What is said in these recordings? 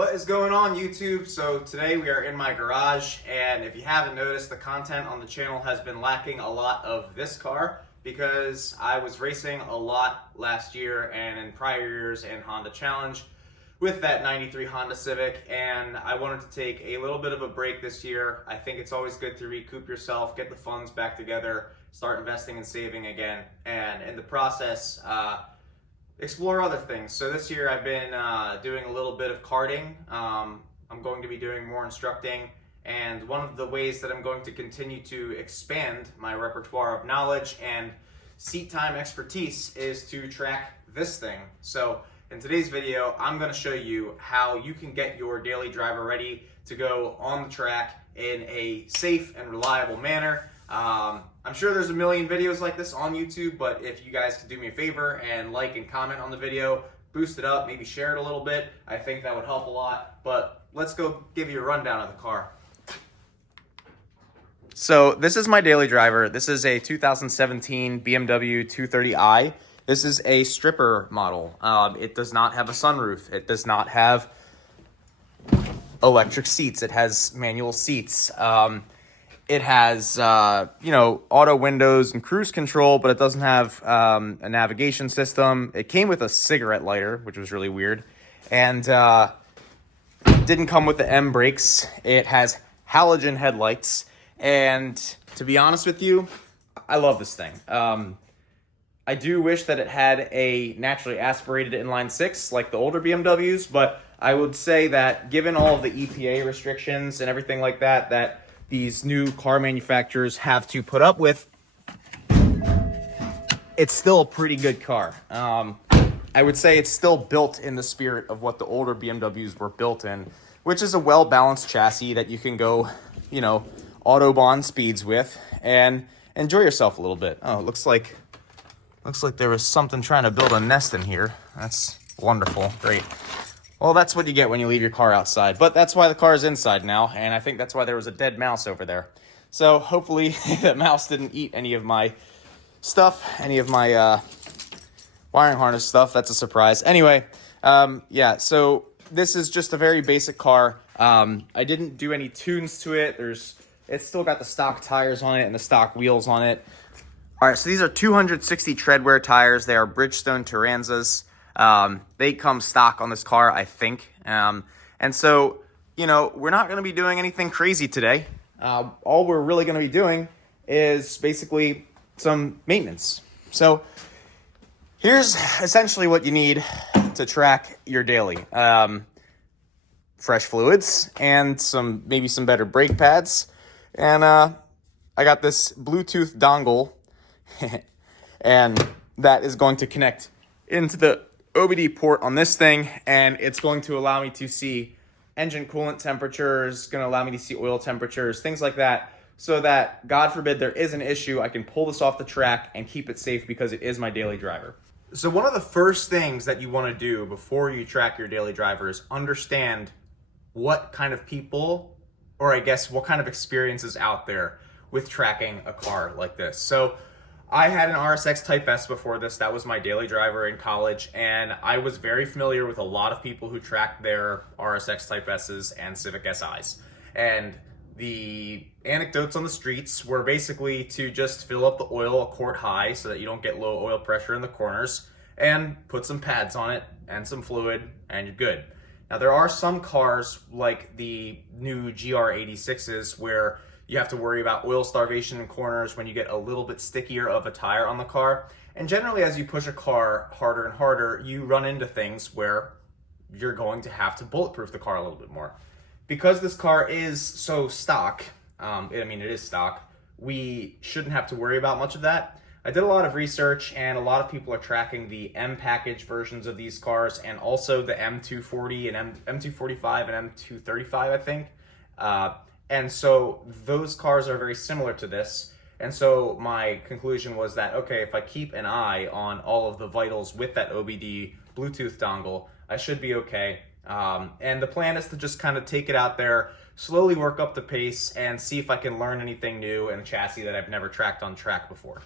What is going on, YouTube? So today we are in my garage, and if you haven't noticed, the content on the channel has been lacking a lot of this car because I was racing a lot last year and in prior years in Honda Challenge with that 93 Honda Civic, and I wanted to take a little bit of a break this year. I think it's always good to recoup yourself, get the funds back together, start investing and saving again, and in the process, explore other things. So this year I've been doing a little bit of karting. I'm going to be doing more instructing, and one of the ways that I'm going to continue to expand my repertoire of knowledge and seat time expertise is to track this thing. So in today's video, I'm going to show you how you can get your daily driver ready to go on the track in a safe and reliable manner. I'm sure there's a million videos like this on YouTube, but if you guys could do me a favor and like and comment on the video, boost it up, maybe share it a little bit, I think that would help a lot. But let's go give you a rundown of the car. So this is my daily driver. This is a 2017 BMW 230i. This is a stripper model. It does not have a sunroof. It does not have electric seats. It has manual seats. It has, auto windows and cruise control, but it doesn't have a navigation system. It came with a cigarette lighter, which was really weird, and didn't come with the M brakes. It has halogen headlights, and to be honest with you, I love this thing. I do wish that it had a naturally aspirated inline six like the older BMWs, but I would say that given all of the EPA restrictions and everything like that, that these new car manufacturers have to put up with, it's still a pretty good car. I would say it's still built in the spirit of what the older BMWs were built in, which is a well-balanced chassis that you can go, Autobahn speeds with and enjoy yourself a little bit. Oh, it looks like there was something trying to build a nest in here. That's wonderful. Great. Well, that's what you get when you leave your car outside, but that's why the car is inside now, and I think that's why there was a dead mouse over there. So hopefully that mouse didn't eat any of my stuff, any of my wiring harness stuff. That's a surprise. Anyway, so this is just a very basic car. I didn't do any tunes to it. It's still got the stock tires on it and the stock wheels on it. All right, so these are 260 treadwear tires. They are Bridgestone Turanzas. They come stock on this car, I think. And so, we're not going to be doing anything crazy today. All we're really going to be doing is basically some maintenance. So here's essentially what you need to track your daily. Fresh fluids and maybe some better brake pads. And I got this Bluetooth dongle, and that is going to connect into the OBD port on this thing, and it's going to allow me to see engine coolant temperatures, going to allow me to see oil temperatures, things like that, so that, God forbid, there is an issue, I can pull this off the track and keep it safe because it is my daily driver. So one of the first things that you want to do before you track your daily driver is understand what kind of people, or I guess what kind of experiences out there with tracking a car like this. So I had an RSX Type S before this. That was my daily driver in college, and I was very familiar with a lot of people who tracked their RSX Type S's and Civic SIs. And the anecdotes on the streets were basically to just fill up the oil a quart high so that you don't get low oil pressure in the corners, and put some pads on it and some fluid, and you're good. Now, there are some cars like the new GR86s where you have to worry about oil starvation in corners when you get a little bit stickier of a tire on the car. And generally, as you push a car harder and harder, you run into things where you're going to have to bulletproof the car a little bit more. Because this car is so stock, it is stock, we shouldn't have to worry about much of that. I did a lot of research, and a lot of people are tracking the M package versions of these cars, and also the M240 and M245 and M235, I think. And so those cars are very similar to this. And so my conclusion was that, okay, if I keep an eye on all of the vitals with that OBD Bluetooth dongle, I should be okay. And the plan is to just kind of take it out there, slowly work up the pace, and see if I can learn anything new in a chassis that I've never tracked on track before.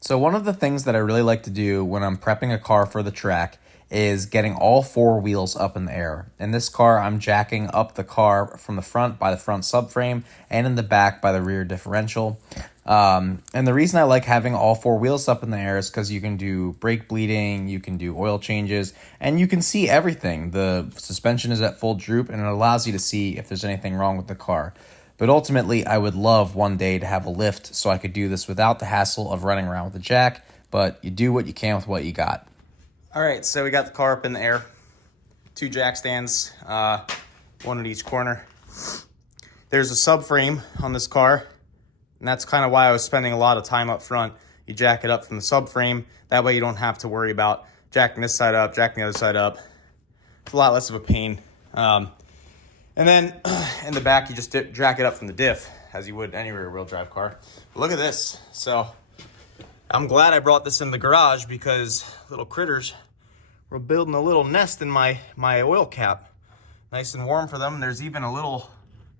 So one of the things that I really like to do when I'm prepping a car for the track is getting all four wheels up in the air. In this car, I'm jacking up the car from the front by the front subframe and in the back by the rear differential. And the reason I like having all four wheels up in the air is because you can do brake bleeding, you can do oil changes, and you can see everything. The suspension is at full droop, and it allows you to see if there's anything wrong with the car. But ultimately, I would love one day to have a lift so I could do this without the hassle of running around with a jack, but you do what you can with what you got. All right, so we got the car up in the air. 2 jack stands, one at each corner. There's a subframe on this car, and that's kind of why I was spending a lot of time up front. You jack it up from the subframe. That way you don't have to worry about jacking this side up, jacking the other side up. It's a lot less of a pain. And then in the back, you just jack it up from the diff, as you would any rear-wheel drive car. But look at this. So I'm glad I brought this in the garage because little critters were building a little nest in my oil cap. Nice and warm for them. There's even a little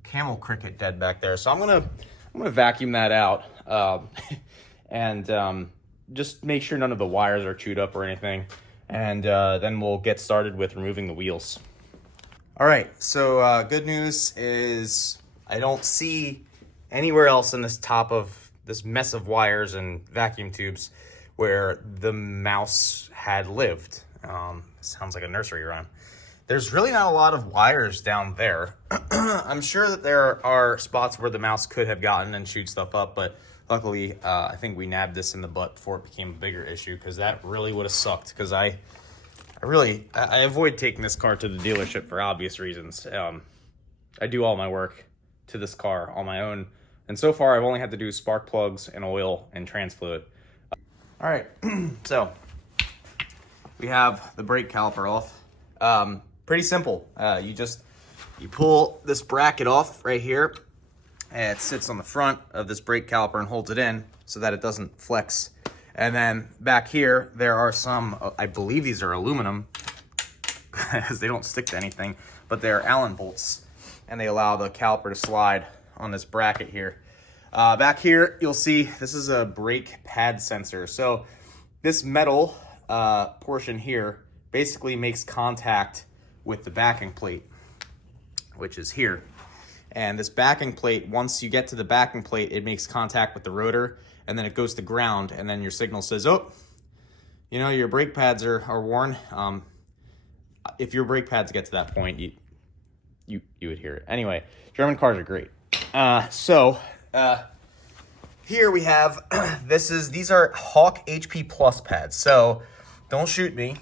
camel cricket dead back there. So I'm gonna vacuum that out and just make sure none of the wires are chewed up or anything. And then we'll get started with removing the wheels. All right, so good news is I don't see anywhere else in this top of this mess of wires and vacuum tubes where the mouse had lived. Sounds like a nursery rhyme. There's really not a lot of wires down there. I'm sure that there are spots where the mouse could have gotten and chewed stuff up, but luckily I think we nabbed this in the butt before it became a bigger issue, because that really would have sucked, because I avoid taking this car to the dealership for obvious reasons. I do all my work to this car on my own, and so far I've only had to do spark plugs and oil and trans fluid. All right, so we have the brake caliper off. Pretty simple. You pull this bracket off right here, and it sits on the front of this brake caliper and holds it in so that it doesn't flex. And then back here, there are some, I believe these are aluminum, because they don't stick to anything, but they're Allen bolts, and they allow the caliper to slide on this bracket here. Back here, you'll see this is a brake pad sensor. So this metal portion here basically makes contact with the backing plate, which is here. And this backing plate, once you get to the backing plate, it makes contact with the rotor, and then it goes to ground, and then your signal says, oh, you know, your brake pads are worn. If your brake pads get to that point, you would hear it. Anyway, German cars are great. Here we have, these are Hawk HP Plus pads. So don't shoot me.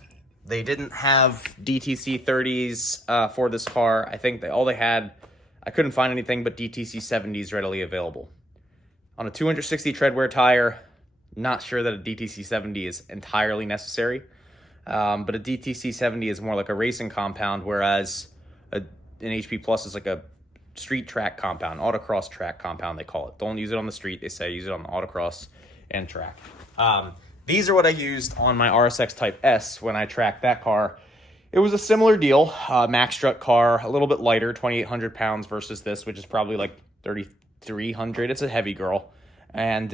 They didn't have DTC 30s for this car. I think all they had, I couldn't find anything but DTC 70s readily available. On a 260 treadwear tire, not sure that a DTC 70 is entirely necessary, but a DTC 70 is more like a racing compound, whereas an HP Plus is like a street track compound, autocross track compound, they call it. Don't use it on the street, they say use it on the autocross and track. These are what I used on my RSX Type S when I tracked that car. It was a similar deal, max strut car, a little bit lighter, 2,800 pounds versus this, which is probably like 3,300. It's a heavy girl. And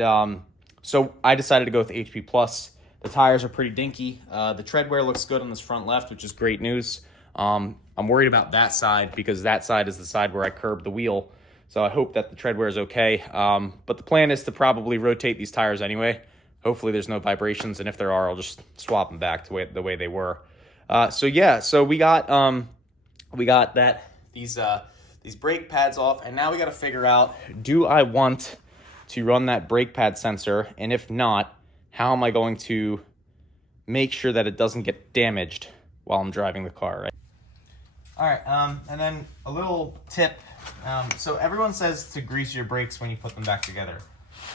so I decided to go with the HP Plus. The tires are pretty dinky. The treadwear looks good on this front left, which is great news. I'm worried about that side because that side is the side where I curb the wheel. So I hope that the treadwear is okay. But the plan is to probably rotate these tires anyway. Hopefully there's no vibrations, and if there are, I'll just swap them back to the way they were. So we got these brake pads off, and now we got to figure out, do I want to run that brake pad sensor, and if not, how am I going to make sure that it doesn't get damaged while I'm driving the car, right? All right, and then a little tip. So everyone says to grease your brakes when you put them back together.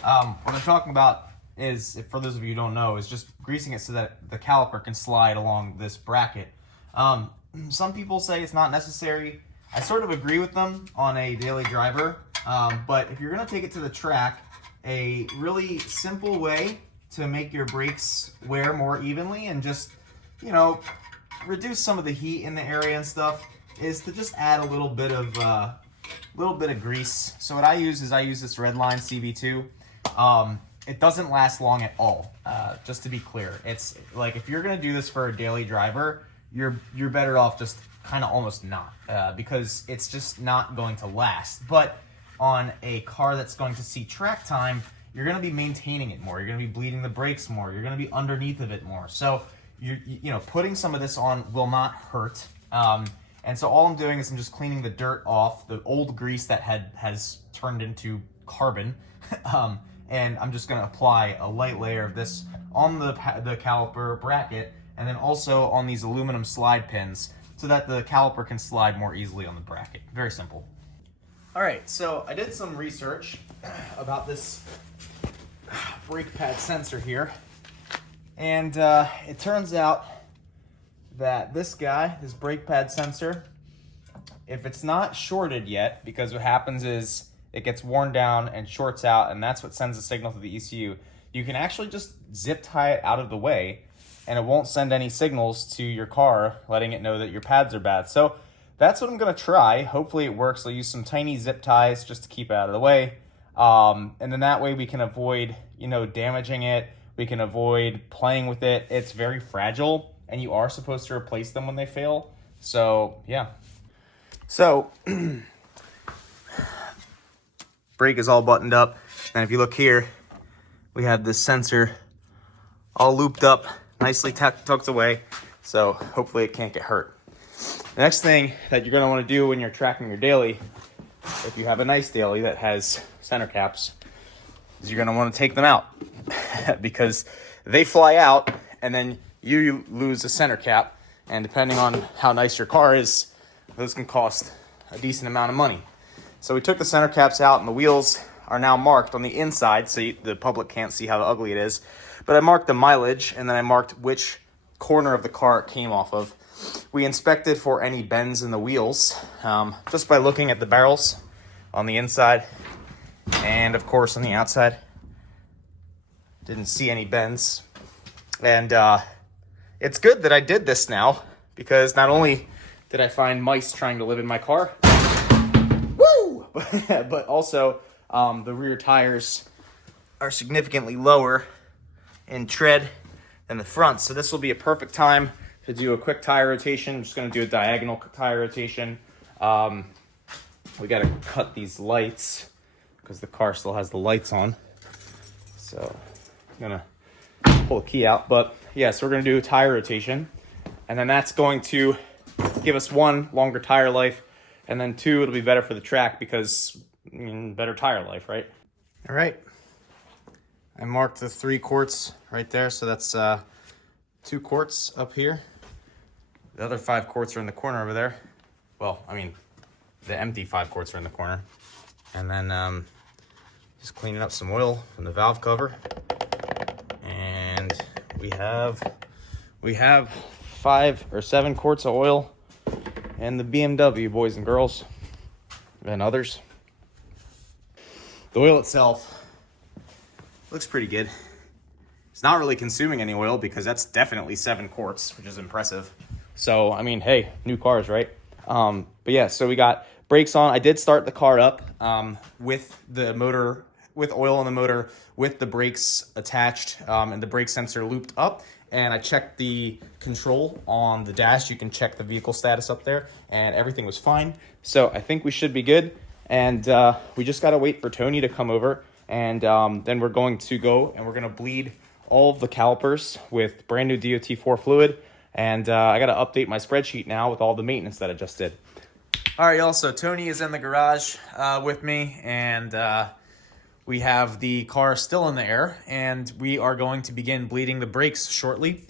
What I'm talking about is, for those of you who don't know, is just greasing it so that the caliper can slide along this bracket. Some people say it's not necessary. I sort of agree with them on a daily driver, but if you're going to take it to the track, a really simple way to make your brakes wear more evenly and just, you know, reduce some of the heat in the area and stuff is to just add a little bit of grease. So what I use is this Redline CV2. It doesn't last long at all. Just to be clear, it's like if you're gonna do this for a daily driver, you're better off just kind of almost not, because it's just not going to last. But on a car that's going to see track time, you're going to be maintaining it more. You're going to be bleeding the brakes more. You're going to be underneath of it more. So you know, putting some of this on will not hurt. And so all I'm doing is I'm just cleaning the dirt off, the old grease that has turned into carbon. And I'm just going to apply a light layer of this on the caliper bracket, and then also on these aluminum slide pins so that the caliper can slide more easily on the bracket. Very simple. All right, so I did some research about this brake pad sensor here, and it turns out that this brake pad sensor, if it's not shorted yet, because what happens is it gets worn down and shorts out, and that's what sends a signal to the ECU, you can actually just zip tie it out of the way, and it won't send any signals to your car letting it know that your pads are bad. So that's what I'm going to try. Hopefully it works. I'll use some tiny zip ties just to keep it out of the way. And then that way we can avoid, you know, damaging it. We can avoid playing with it. It's very fragile, and you are supposed to replace them when they fail. So, yeah. So, brake is all buttoned up. And if you look here, we have this sensor all looped up, nicely tucked away. So hopefully it can't get hurt. The next thing that you're going to want to do when you're tracking your daily, if you have a nice daily that has center caps, is you're going to want to take them out because they fly out and then you lose a center cap. And depending on how nice your car is, those can cost a decent amount of money. So we took the center caps out, and the wheels are now marked on the inside so the public can't see how ugly it is. But I marked the mileage, and then I marked which corner of the car it came off of. We inspected for any bends in the wheels just by looking at the barrels on the inside and, of course, on the outside. Didn't see any bends. And it's good that I did this now, because not only did I find mice trying to live in my car, woo! but also the rear tires are significantly lower in tread than the front. So this will be a perfect time to do a quick tire rotation. I'm just going to do a diagonal tire rotation. We got to cut these lights because the car still has the lights on. So I'm going to pull the key out. But yeah, so we're going to do a tire rotation. And then that's going to give us one, longer tire life. And then two, it'll be better for the track because better tire life, right? All right. I marked the 3 quarts right there. So that's 2 quarts up here. The other 5 quarts are in the corner over there. Well, I mean, the empty 5 quarts are in the corner. And then just cleaning up some oil from the valve cover. And we have 5 or 7 quarts of oil and the BMW, boys and girls, and others. The oil itself looks pretty good. It's not really consuming any oil because that's definitely 7 quarts, which is impressive. So, I mean, hey, new cars, right? But yeah, so we got brakes on. I did start the car up with the motor, with oil in the motor, with the brakes attached and the brake sensor looped up. And I checked the control on the dash. You can check the vehicle status up there, and everything was fine. So I think we should be good. And we just got to wait for Tony to come over. And then we're going to go and we're going to bleed all of the calipers with brand new DOT4 fluid. And I got to update my spreadsheet now with all the maintenance that I just did. All right, y'all. So Tony is in the garage with me, and we have the car still in the air, and we are going to begin bleeding the brakes shortly.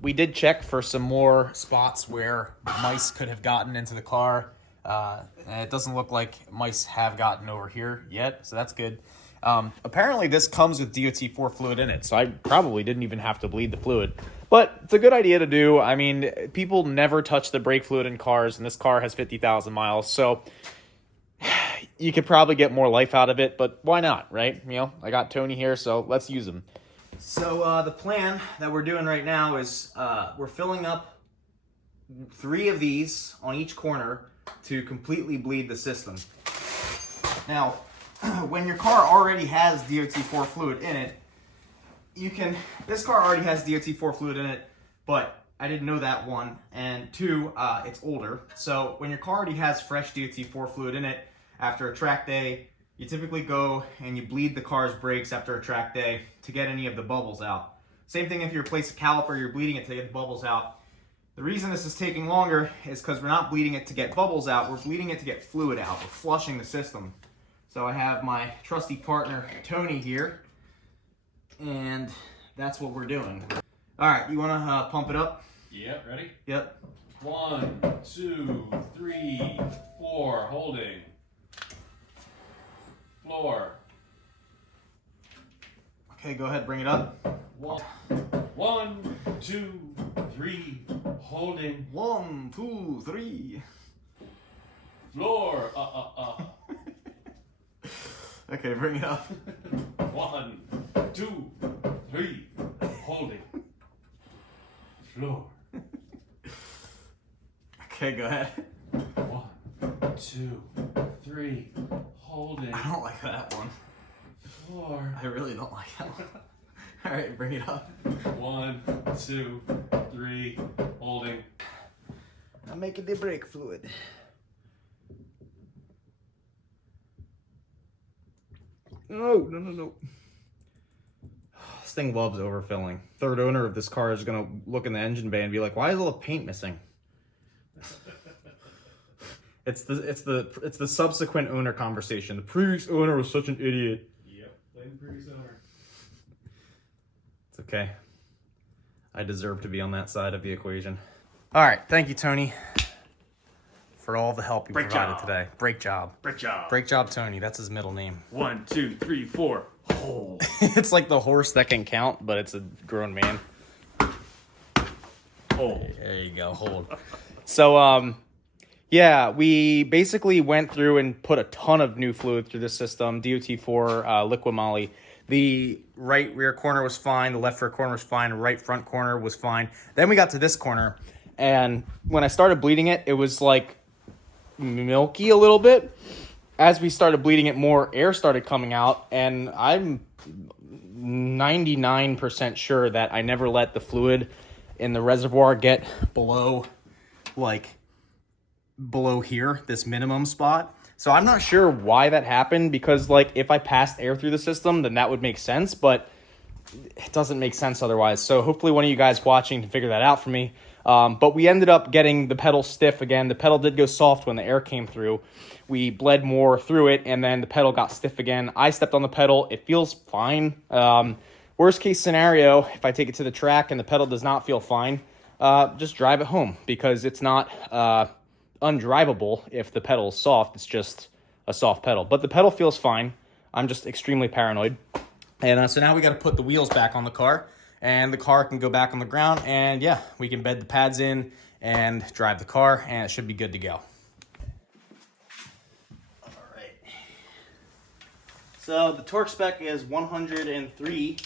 We did check for some more spots where mice could have gotten into the car. And it doesn't look like mice have gotten over here yet, so that's good. Apparently this comes with DOT4 fluid in it, so I probably didn't even have to bleed the fluid. But it's a good idea to do. I mean, people never touch the brake fluid in cars, and this car has 50,000 miles, so you could probably get more life out of it, but why not, right? You know, I got Tony here, so let's use him. So the plan that we're doing right now is we're filling up 3 of these on each corner to completely bleed the system. Now, when your car already has DOT4 fluid in it, this car already has DOT4 fluid in it, but I didn't know that, one. And two, it's older. So when your car already has fresh DOT4 fluid in it, after a track day, you typically go and you bleed the car's brakes after a track day to get any of the bubbles out. Same thing if you replace a caliper, you're bleeding it to get the bubbles out. The reason this is taking longer is because we're not bleeding it to get bubbles out, we're bleeding it to get fluid out. We're flushing the system. So I have my trusty partner, Tony, here, and that's what we're doing. All right, you wanna pump it up? Yep, ready? Yep. 1, 2, 3, 4, holding. Floor. Okay, go ahead, bring it up. 1, 2, 3, holding. 1, 2, 3. Floor. Okay, bring it up. 1, 2, 3, holding. Floor. Okay, go ahead. 1, 2, 3, holding. I don't like that one. Floor. I really don't like that one. All right, bring it up. 1, 2, 3, holding. I'm making the brake fluid. No. This thing loves overfilling. Third owner of this car is gonna look in the engine bay and be like, "Why is all the paint missing?" It's the subsequent owner conversation. The previous owner was such an idiot. Yep, blame the previous owner. It's okay. I deserve to be on that side of the equation. All right, thank you, Tony, for all the help you provided today. Brake job. Brake job. Brake job, Tony. That's his middle name. 1, 2, 3, 4. Hold. It's like the horse that can count, but it's a grown man. Hold. There you go. Hold. So, yeah, we basically went through and put a ton of new fluid through the system, DOT4, liquid moly. The right rear corner was fine, the left rear corner was fine, the right front corner was fine. Then we got to this corner, and when I started bleeding it, it was like milky a little bit. As we started bleeding it more, air started coming out, and I'm 99% sure that I never let the fluid in the reservoir get below here, this minimum spot. So I'm not sure why that happened, because like if I passed air through the system, then that would make sense, but it doesn't make sense otherwise. So hopefully one of you guys watching can figure that out for me. But we ended up getting the pedal stiff again. The pedal did go soft when the air came through. We bled more through it, and then the pedal got stiff again. I stepped on the pedal. It feels fine. Worst case scenario, if I take it to the track and the pedal does not feel fine, just drive it home, because it's not undrivable if the pedal is soft. It's just a soft pedal. But the pedal feels fine. I'm just extremely paranoid. And so now we got to put the wheels back on the car, and the car can go back on the ground, and yeah, we can bed the pads in and drive the car, and it should be good to go. All right. So the torque spec is 103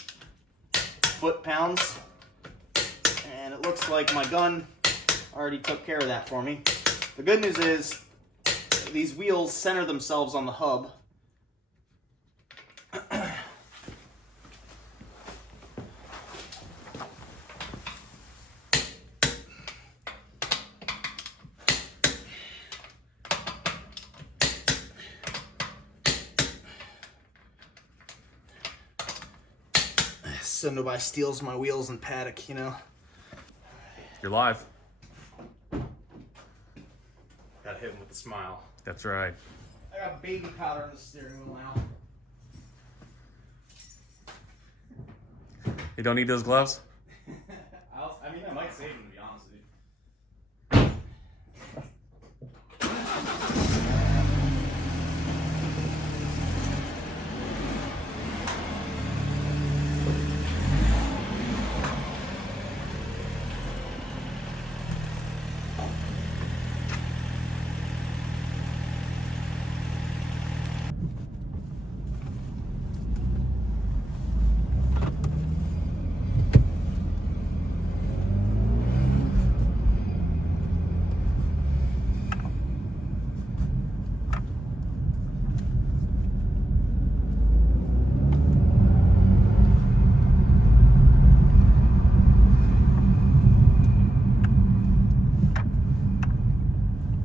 foot-pounds, and it looks like my gun already took care of that for me. The good news is these wheels center themselves on the hub. So nobody steals my wheels in paddock, you know. You're live. Gotta hit him with a smile. That's right. I got baby powder in the steering wheel now. You don't need those gloves? I mean, I might save them, to be honest with you.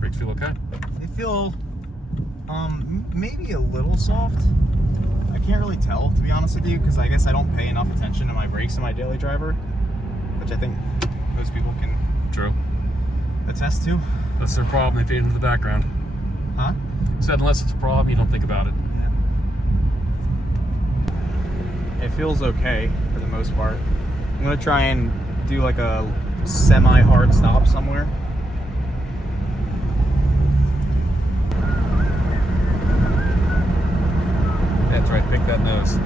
Brakes feel okay? They feel maybe a little soft. I can't really tell, to be honest with you, because I guess I don't pay enough attention to my brakes in my daily driver, which I think most people can True. attest to. That's their problem. They fade into the background. Huh? Said unless it's a problem, you don't think about it. Yeah. It feels okay for the most part. I'm gonna try and do like a semi-hard stop somewhere. That's right. Pick that nose.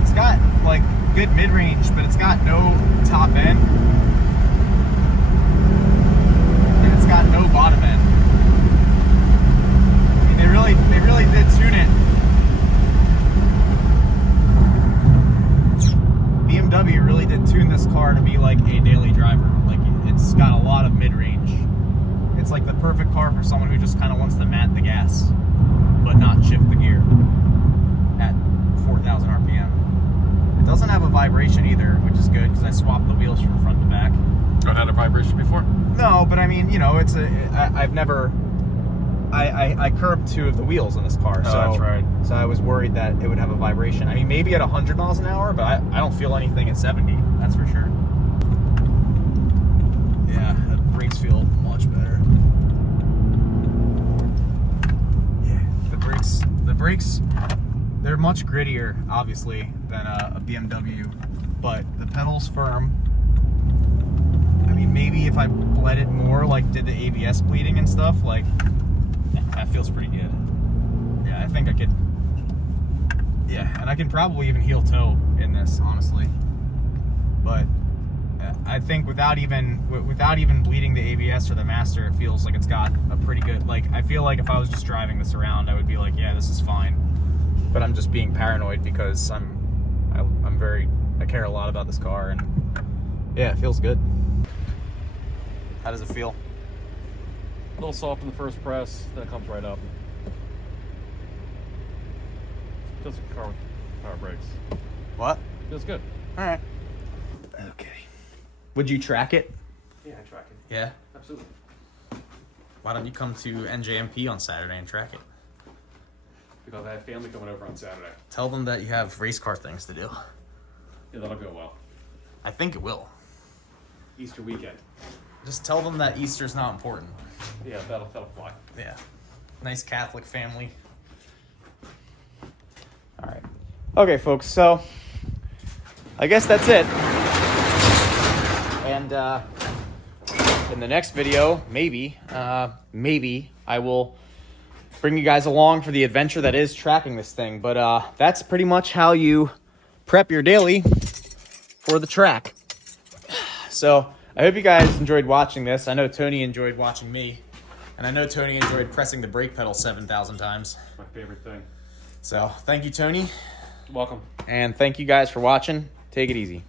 It's got like good mid-range, but it's got no top end. And it's got no bottom end. I mean, they really did tune it. BMW really did tune this car to be like a daily driver. Like, it's got a lot of mid-range. It's like the perfect car for someone who just kind of wants to mat the gas, but not shift the gear at 4,000 RPM. It doesn't have a vibration either, which is good because I swapped the wheels from front to back. Not had a vibration before? No, but I mean, you know, I curbed 2 of the wheels in this car, so that's right. So I was worried that it would have a vibration. I mean, maybe at 100 miles an hour, but I don't feel anything at 70. That's for sure. Yeah, the brakes feel much better. Yeah, the brakes, they're much grittier, obviously, than a BMW, but the pedal's firm. I mean, maybe if I bled it more, like did the ABS bleeding and stuff, like, that feels pretty good. Yeah, I think I could, yeah, and I can probably even heel toe in this, honestly. But I think without even bleeding the ABS or the master, it feels like it's got a pretty good, like, I feel like if I was just driving this around, I would be like, yeah, this is fine. But I'm just being paranoid because I care a lot about this car, and yeah, it feels good. How does it feel? A little soft in the first press, then it comes right up. Feels like a car with power brakes. What? Feels good. All right. Okay. Would you track it? Yeah, I track it. Yeah. Absolutely. Why don't you come to NJMP on Saturday and track it? Because I have family coming over on Saturday. Tell them that you have race car things to do. Yeah, that'll go well. I think it will. Easter weekend. Just tell them that Easter's not important. Yeah, that'll fly. Yeah. Nice Catholic family. All right. Okay, folks, so I guess that's it. And in the next video, maybe I will bring you guys along for the adventure that is tracking this thing. But that's pretty much how you prep your daily for the track. So I hope you guys enjoyed watching this. I know Tony enjoyed watching me. And I know Tony enjoyed pressing the brake pedal 7,000 times. My favorite thing. So thank you, Tony. Welcome. And thank you guys for watching. Take it easy.